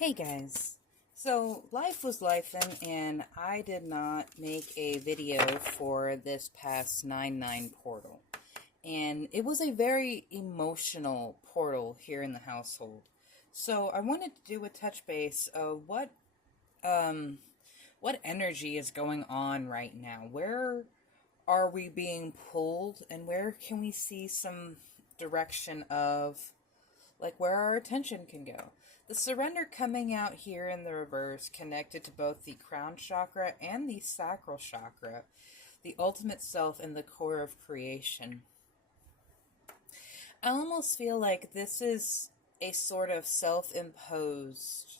Hey guys, so life was lifing and I did not make a video for this past 9/9 portal. And it was a very emotional portal here in the household. So I wanted to do a touch base of what energy is going on right now. Where are we being pulled and where can we see some direction of like where our attention can go? The surrender coming out here in the reverse, connected to both the Crown Chakra and the Sacral Chakra, the ultimate self and the core of creation. I almost feel like this is a sort of self-imposed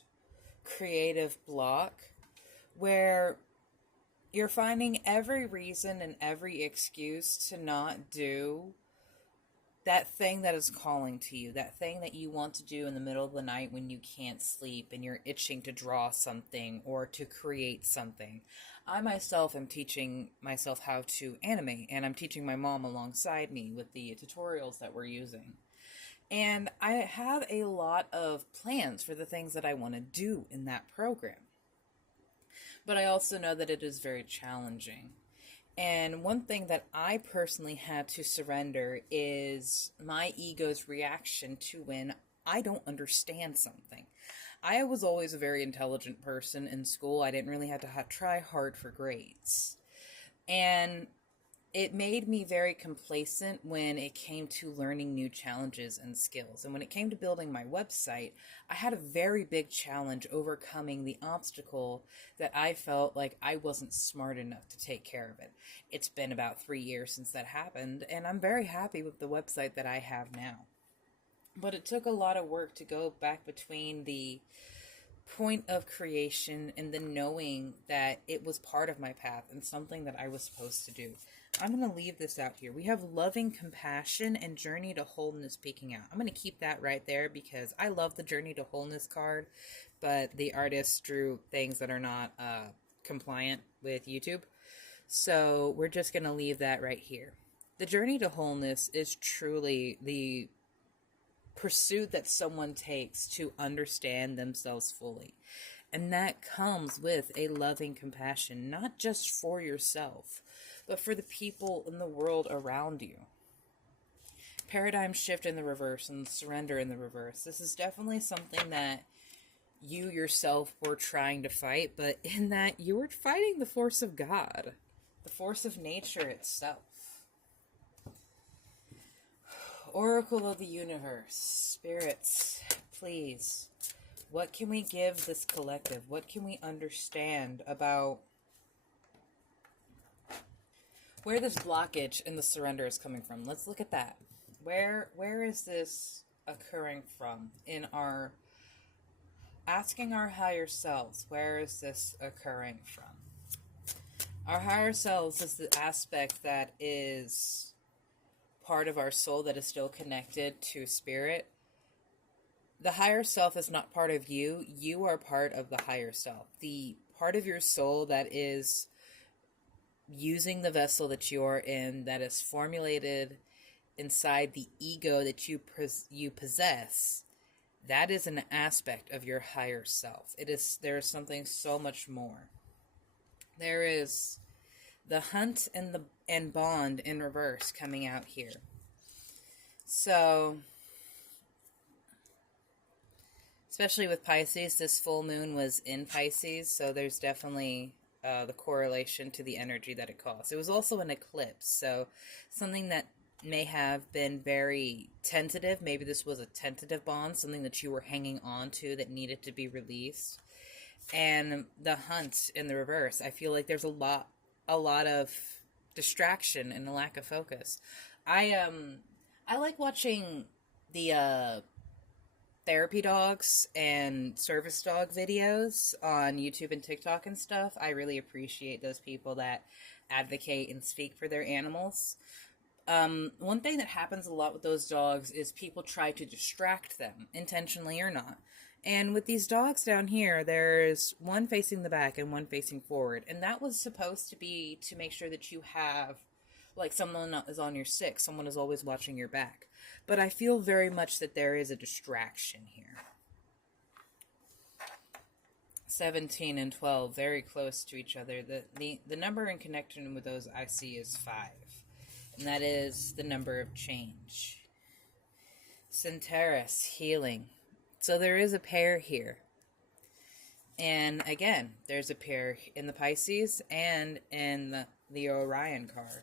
creative block where you're finding every reason and every excuse to not do that thing that is calling to you, that thing that you want to do in the middle of the night when you can't sleep and you're itching to draw something or to create something. I myself am teaching myself how to animate, and I'm teaching my mom alongside me with the tutorials that we're using. And I have a lot of plans for the things that I want to do in that program. But I also know that it is very challenging. And one thing that I personally had to surrender is my ego's reaction to when I don't understand something. I was always a very intelligent person in school. I didn't really have to try hard for grades. And it made me very complacent when it came to learning new challenges and skills. And when it came to building my website, I had a very big challenge overcoming the obstacle that I felt like I wasn't smart enough to take care of it. It's been about 3 years since that happened, and I'm very happy with the website that I have now. But it took a lot of work to go back between the point of creation and the knowing that it was part of my path and something that I was supposed to do. I'm going to leave this out here. We have loving compassion and journey to wholeness peeking out. I'm going to keep that right there because I love the journey to wholeness card, but the artist drew things that are not compliant with YouTube. So we're just going to leave that right here. The journey to wholeness is truly the pursuit that someone takes to understand themselves fully. And that comes with a loving compassion, not just for yourself, but for the people in the world around you. Paradigm shift in the reverse and surrender in the reverse. This is definitely something that you yourself were trying to fight, but in that you were fighting the force of God, the force of nature itself. Oracle of the universe, spirits, please, what can we give this collective? What can we understand about where this blockage in the surrender is coming from? Let's look at that. Where is this occurring from in our asking our higher selves? Where is this occurring from? Our higher selves is the aspect that is part of our soul that is still connected to spirit. The higher self is not part of you. You are part of the higher self. The part of your soul that is using the vessel that you are in, that is formulated inside the ego that you possess, that is an aspect of your higher self. There is something so much more. There is the hunt and bond in reverse coming out here. So, especially with Pisces, this full moon was in Pisces, so there's definitely the correlation to the energy that it caused. It was also an eclipse, so something that may have been very tentative. Maybe this was a tentative bond, something that you were hanging on to that needed to be released. And the hunt in the reverse, I feel like there's a lot of distraction and a lack of focus. I like watching the therapy dogs and service dog videos on YouTube and TikTok and stuff. I really appreciate those people that advocate and speak for their animals. One thing that happens a lot with those dogs is people try to distract them, intentionally or not. And with these dogs down here, there's one facing the back and one facing forward. And that was supposed to be to make sure that you have, like, someone is on your six, someone is always watching your back. But I feel very much that there is a distraction here. 17 and 12, very close to each other. The number in connection with those I see is 5. And that is the number of change. Centaurus, healing. So there is a pair here. And again, there's a pair in the Pisces and in the Orion card.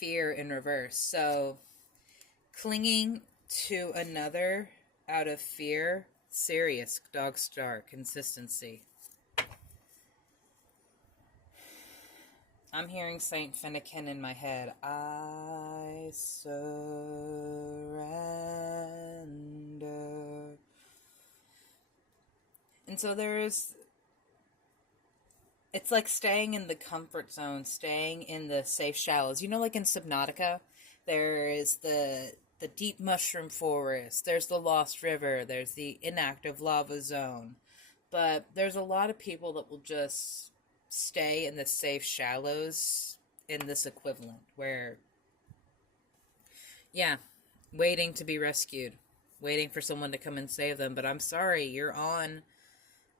Fear in reverse. So clinging to another out of fear, Sirius, dog star, consistency. I'm hearing Saint Finnegan in my head. I surrender. And so it's like staying in the comfort zone, staying in the safe shallows. You know, like in Subnautica, there is the deep mushroom forest, there's the Lost River, there's the inactive lava zone. But there's a lot of people that will just stay in the safe shallows in this equivalent, where, yeah, waiting to be rescued, waiting for someone to come and save them. But I'm sorry, you're on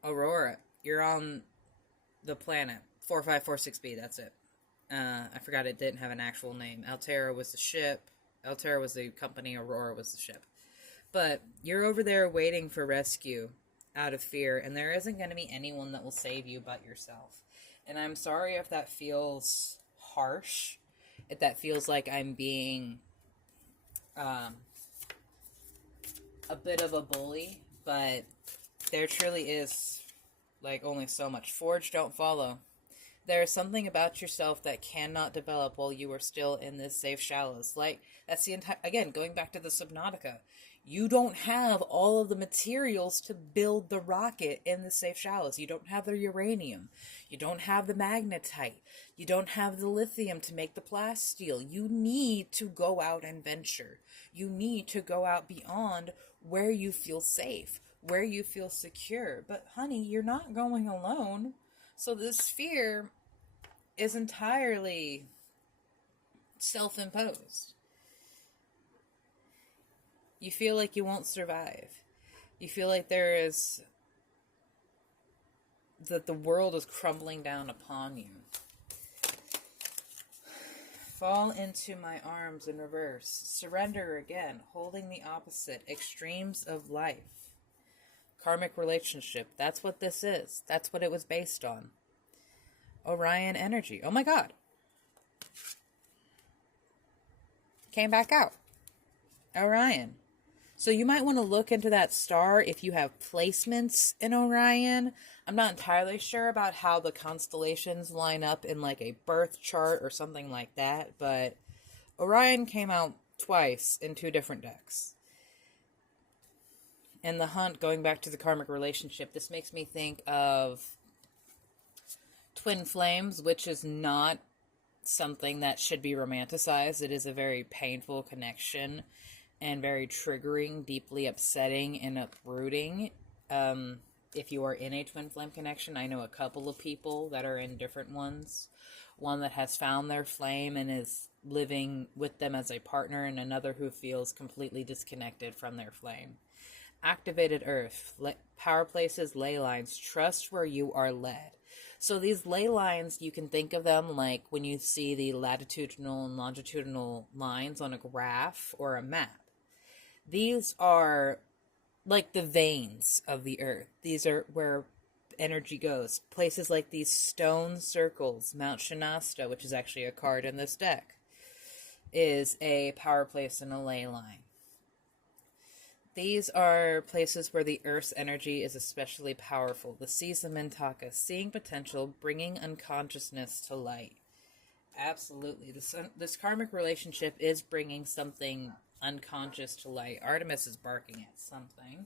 Aurora. You're on the planet 4546b. That's it. I forgot it didn't have an actual name. Altera was the ship. Altera was the company. Aurora was the ship. But you're over there waiting for rescue out of fear, and there isn't going to be anyone that will save you but yourself. And I'm sorry if that feels harsh, if that feels like I'm being a bit of a bully, but there truly is, like, only so much. Forge, don't follow. There is something about yourself that cannot develop while you are still in this safe shallows. Like, that's the entire, again, going back to the Subnautica. You don't have all of the materials to build the rocket in the safe shallows. You don't have the uranium. You don't have the magnetite. You don't have the lithium to make the plasteel. You need to go out and venture. You need to go out beyond where you feel safe, where you feel secure. But honey, you're not going alone. So this fear is entirely self-imposed. You feel like you won't survive. You feel like that the world is crumbling down upon you. Fall into my arms in reverse. Surrender again, holding the opposite. Extremes of life. Karmic relationship. That's what this is. That's what it was based on. Orion energy. Oh my god. Came back out. Orion. So you might want to look into that star if you have placements in Orion. I'm not entirely sure about how the constellations line up in like a birth chart or something like that, but Orion came out twice in 2 different decks. And the hunt, going back to the karmic relationship, this makes me think of twin flames, which is not something that should be romanticized. It is a very painful connection and very triggering, deeply upsetting, and uprooting. If you are in a twin flame connection, I know a couple of people that are in different ones. One that has found their flame and is living with them as a partner, and another who feels completely disconnected from their flame. Activated earth, power places, ley lines, trust where you are led. So these ley lines, you can think of them like when you see the latitudinal and longitudinal lines on a graph or a map. These are like the veins of the earth. These are where energy goes. Places like these stone circles, Mount Shasta, which is actually a card in this deck, is a power place and a ley line. These are places where the earth's energy is especially powerful. The Sisa Mintaka, seeing potential, bringing unconsciousness to light. Absolutely. This karmic relationship is bringing something unconscious to light. Artemis is barking at something.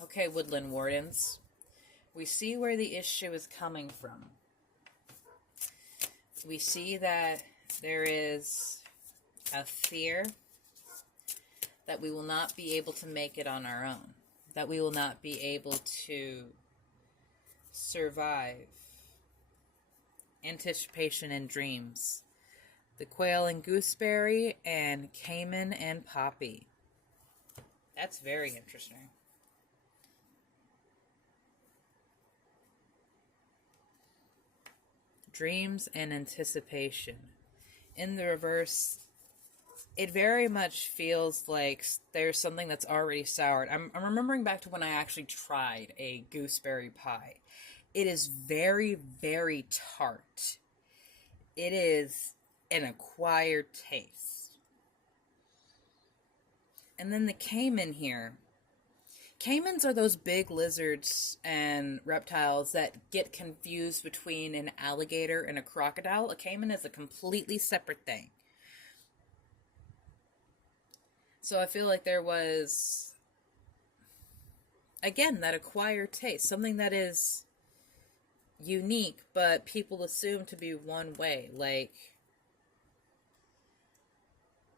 Okay, Woodland Wardens. We see where the issue is coming from. We see that there is a fear that we will not be able to make it on our own. That we will not be able to survive. Anticipation and dreams. The quail and gooseberry, and Cayman and poppy. That's very interesting. dreams and anticipation. In the reverse, it very much feels like there's something that's already soured. I'm remembering back to when I actually tried a gooseberry pie. It is very, very tart. It is an acquired taste. And then the caiman here. Caimans are those big lizards and reptiles that get confused between an alligator and a crocodile. A caiman is a completely separate thing. So I feel like there was, again, that acquired taste. Something that is unique, but people assume to be one way. Like,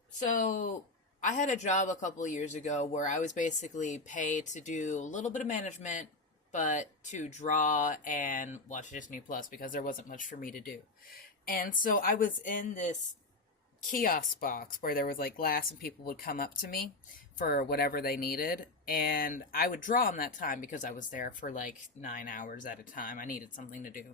so I had a job a couple of years ago where I was basically paid to do a little bit of management, but to draw and watch Disney Plus because there wasn't much for me to do. And so I was in this kiosk box where there was like glass and people would come up to me for whatever they needed. And I would draw in that time because I was there for like 9 hours at a time. I needed something to do.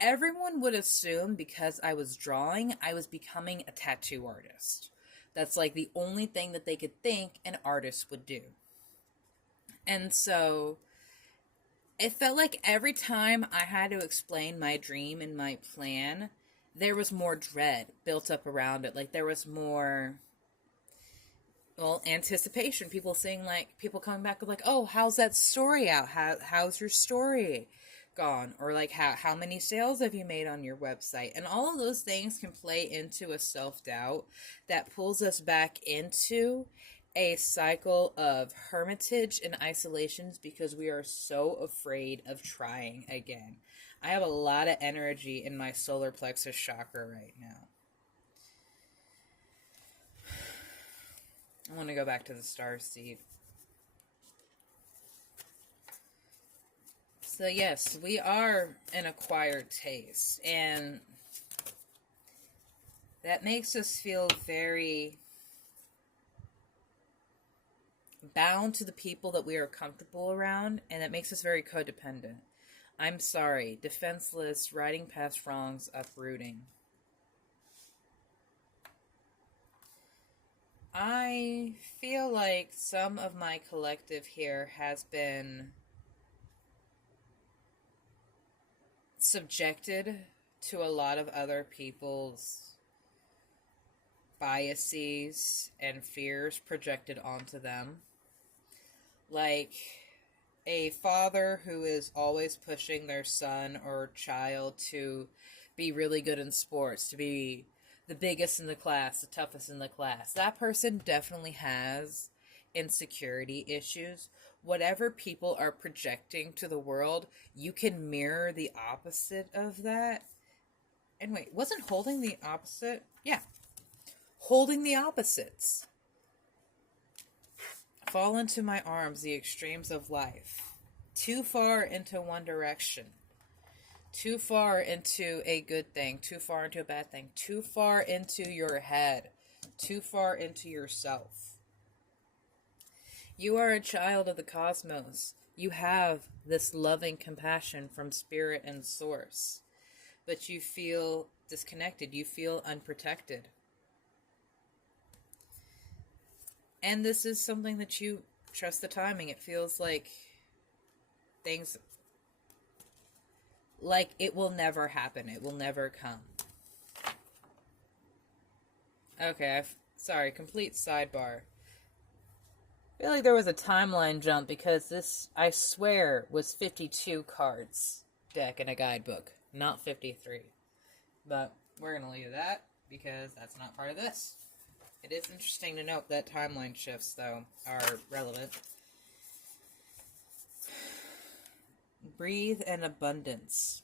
Everyone would assume because I was drawing, I was becoming a tattoo artist. That's like the only thing that they could think an artist would do. And so it felt like every time I had to explain my dream and my plan, there was more dread built up around it. Like there was more, well, anticipation. People saying like, people coming back with like, oh, how's that story out? How's your story gone? Or like, how many sales have you made on your website? And all of those things can play into a self-doubt that pulls us back into a cycle of hermitage and isolations because we are so afraid of trying again. I have a lot of energy in my solar plexus chakra right now. I want to go back to the starseed. So yes, we are an acquired taste, and that makes us feel very bound to the people that we are comfortable around, and that makes us very codependent. I'm sorry, defenseless, riding past wrongs, uprooting. I feel like some of my collective here has been subjected to a lot of other people's biases and fears projected onto them. Like a father who is always pushing their son or child to be really good in sports, to be the biggest in the class, the toughest in the class. That person definitely has insecurity issues. Whatever people are projecting to the world, you can mirror the opposite of that. And wait, wasn't holding the opposite? Yeah. Holding the opposites. Fall into my arms, the extremes of life. Too far into one direction. Too far into a good thing. Too far into a bad thing. Too far into your head. Too far into yourself. You are a child of the cosmos. You have this loving compassion from spirit and source. But you feel disconnected. You feel unprotected. And this is something that you trust the timing. It feels like things, like it will never happen. It will never come. Okay, sorry, complete sidebar. I feel like there was a timeline jump because this, I swear, was 52 cards deck in a guidebook, not 53. But we're going to leave that because that's not part of this. It is interesting to note that timeline shifts, though, are relevant. Breathe in abundance.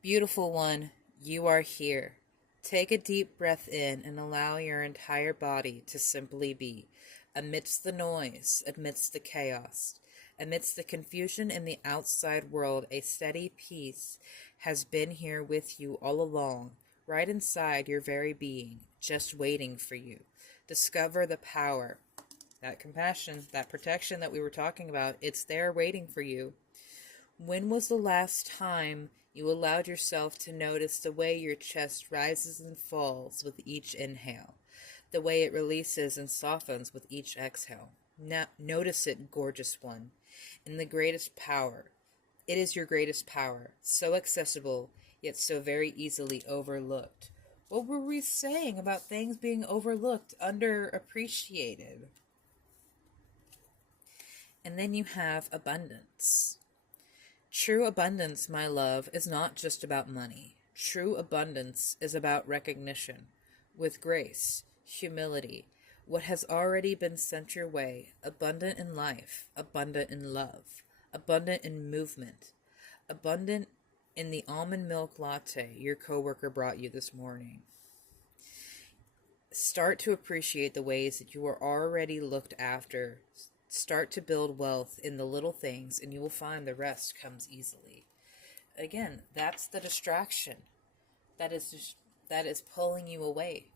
Beautiful one, you are here. Take a deep breath in and allow your entire body to simply be. Amidst the noise, amidst the chaos, amidst the confusion in the outside world, a steady peace has been here with you all along, right inside your very being, just waiting for you. Discover the power, that compassion, that protection that we were talking about. It's there waiting for you. When was the last time you allowed yourself to notice the way your chest rises and falls with each inhale, the way it releases and softens with each exhale? Now, notice it, gorgeous one, in the greatest power. It is your greatest power, so accessible, yet so very easily overlooked. What were we saying about things being overlooked, underappreciated? And then you have abundance. True abundance, my love, is not just about money. True abundance is about recognition, with grace, humility, what has already been sent your way, abundant in life, abundant in love, abundant in movement, abundant in the almond milk latte your coworker brought you this morning. Start to appreciate the ways that you are already looked after. Start to build wealth in the little things, and you will find the rest comes easily. Again, that's the distraction that is pulling you away.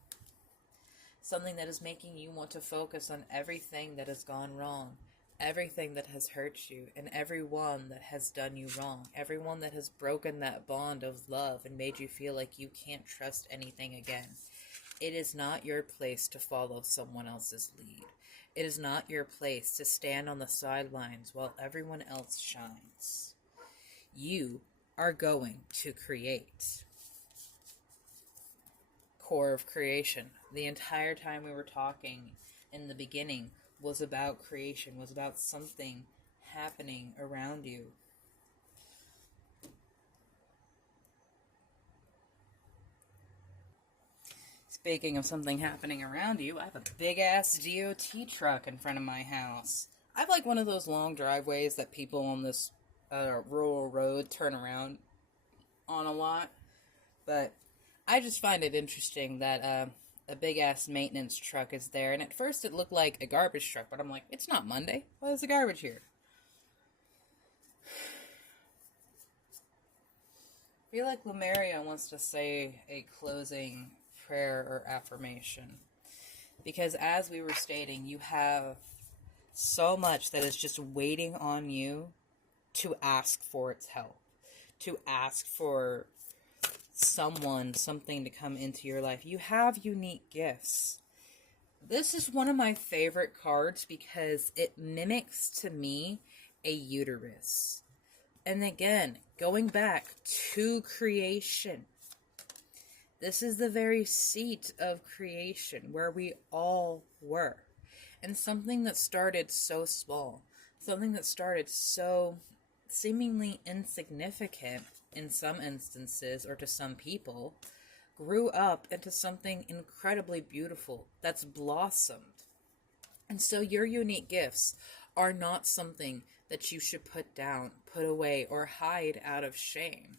Something that is making you want to focus on everything that has gone wrong, everything that has hurt you, and everyone that has done you wrong, everyone that has broken that bond of love and made you feel like you can't trust anything again. It is not your place to follow someone else's lead. It is not your place to stand on the sidelines while everyone else shines. You are going to create. Core of creation. The entire time we were talking in the beginning was about creation, was about something happening around you. Speaking of something happening around you, I have a big-ass DOT truck in front of my house. I have like one of those long driveways that people on this rural road turn around on a lot. But I just find it interesting that a big-ass maintenance truck is there. And at first it looked like a garbage truck, but I'm like, it's not Monday. Why is the garbage here? I feel like Lemuria wants to say a closing prayer or affirmation, because as we were stating, you have so much that is just waiting on you to ask for its help, to ask for something to come into your life. You have unique gifts. This is one of my favorite cards because it mimics to me a uterus. And again, going back to creation, this is the very seat of creation where we all were. And something that started so small, something that started so seemingly insignificant in some instances or to some people, grew up into something incredibly beautiful that's blossomed. And so your unique gifts are not something that you should put down, put away, or hide out of shame.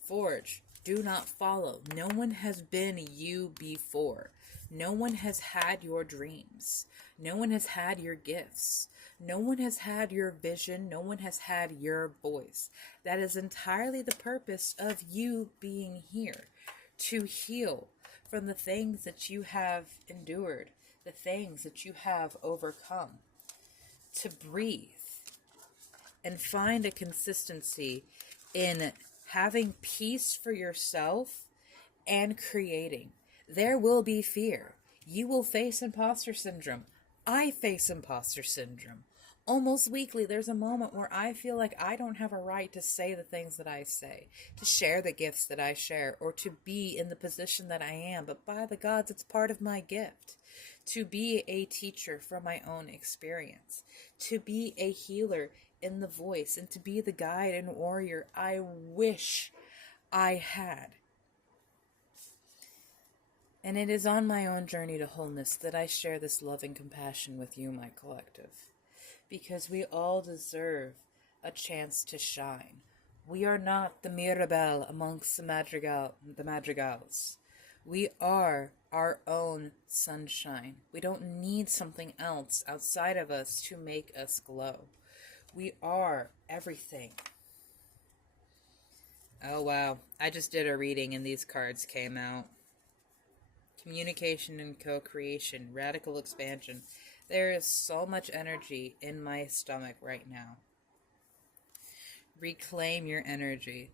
Forge. Do not follow. No one has been you before. No one has had your dreams. No one has had your gifts. No one has had your vision. No one has had your voice. That is entirely the purpose of you being here. To heal from the things that you have endured. The things that you have overcome. To breathe. And find a consistency in having peace for yourself and creating. There will be fear. You will face imposter syndrome. I face imposter syndrome. Almost weekly, there's a moment where I feel like I don't have a right to say the things that I say, to share the gifts that I share, or to be in the position that I am. But by the gods, it's part of my gift. To be a teacher from my own experience. To be a healer in the voice, and to be the guide and warrior I wish I had. And it is on my own journey to wholeness that I share this love and compassion with you, my collective. Because we all deserve a chance to shine. We are not the Mirabelle amongst the madrigals. We are our own sunshine. We don't need something else outside of us to make us glow. We are everything. Oh wow, I just did a reading and these cards came out. Communication and co-creation, radical expansion. There is so much energy in my stomach right now. Reclaim your energy.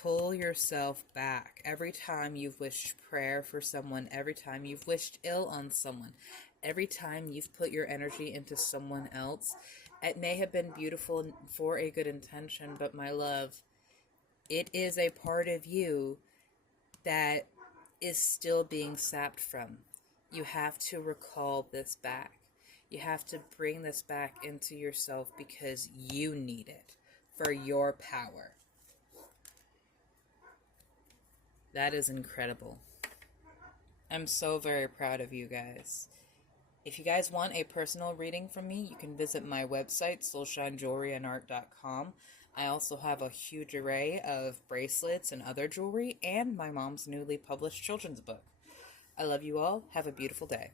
Pull yourself back. Every time you've wished prayer for someone, every time you've wished ill on someone, every time you've put your energy into someone else, it may have been beautiful for a good intention, but my love, it is a part of you that is still being sapped from. You have to recall this back. You have to bring this back into yourself because you need it for your power. That is incredible. I'm so very proud of you guys. If you guys want a personal reading from me, you can visit my website, soulshinejewelryandart.com. I also have a huge array of bracelets and other jewelry and my mom's newly published children's book. I love you all. Have a beautiful day.